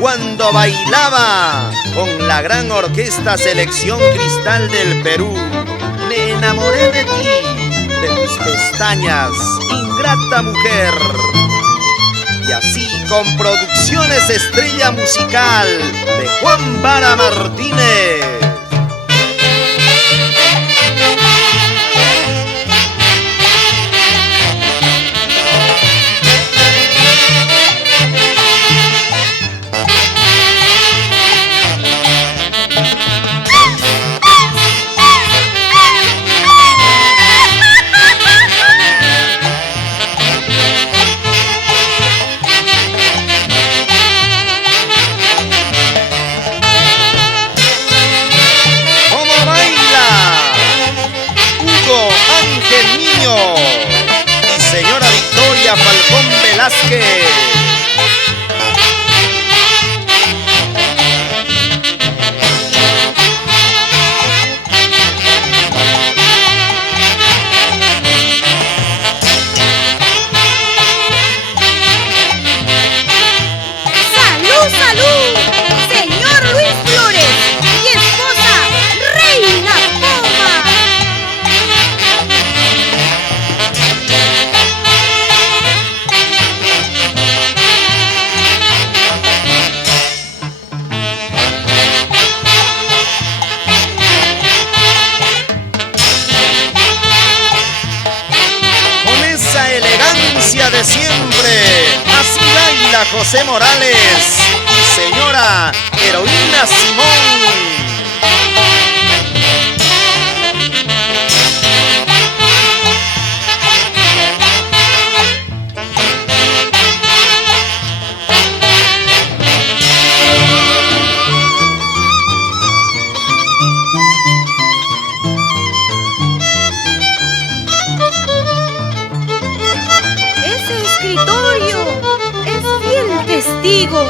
cuando bailaba con la gran orquesta Selección Cristal del Perú. Me enamoré de ti, de tus pestañas, ingrata mujer. Y así con Producciones Estrella Musical de Juan Vara Martínez. Y señora Victoria Falcón Velázquez. ¡Salud, salud! Señor Luis Flores y esposa Reina Poma. De siempre, así baila José Morales y señora Heroína Simón. Testigo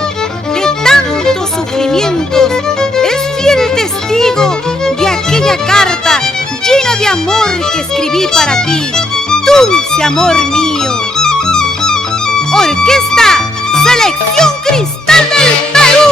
de tantos sufrimientos, es fiel testigo de aquella carta llena de amor que escribí para ti, dulce amor mío. Orquesta Selección Cristal del Perú.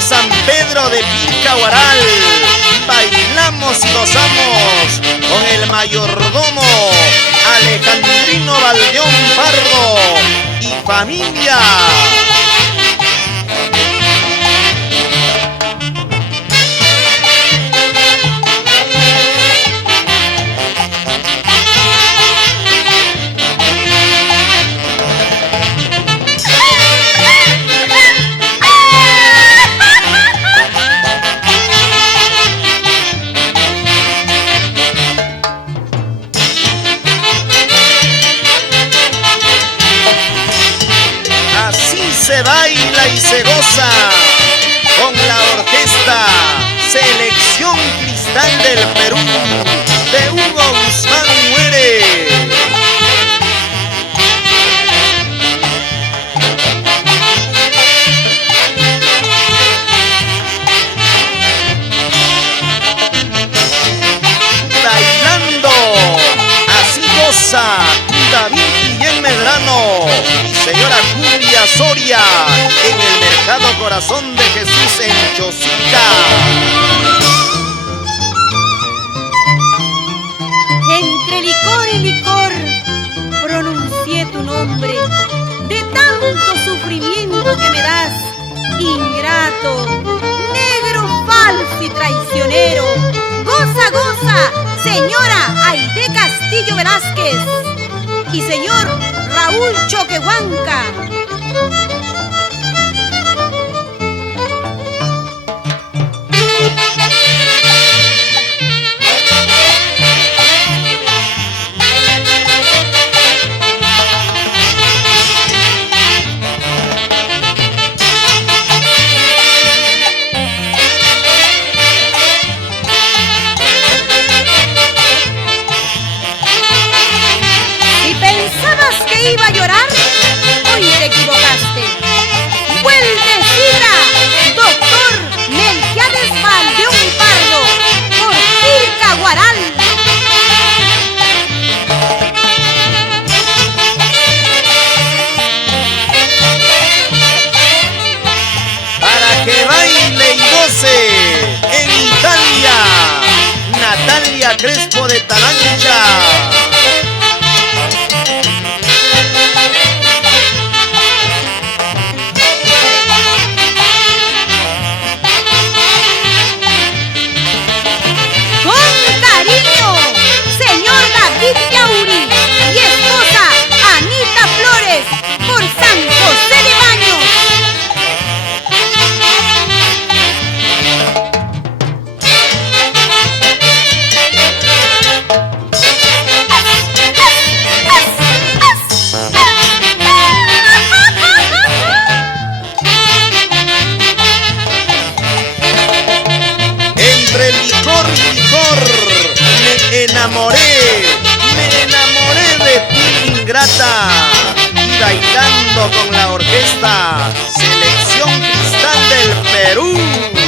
San Pedro de Pilcahuaral, bailamos y gozamos con el mayordomo Alejandrino Valdeón Pardo y familia. Se baila y se goza con la orquesta Selección Cristal del Perú de Hugo Guzmán Muere. Bailando, así goza David Guillén Medrano y señora Julia Soria en el Mercado Corazón de Jesús en Chosica. Entre licor y licor pronuncié tu nombre, de tanto sufrimiento que me das, ingrato, negro, falso y traicionero. Goza, goza, señora Aide Castillo Velázquez y señor Raúl Choquehuanca. Crespo de Talancha. Con cariño, señor David Yauri y esposa Anita Flores, por San José de Baños. Entre licor y licor me enamoré de ti, ingrata. Y bailando con la orquesta Selección Cristal del Perú.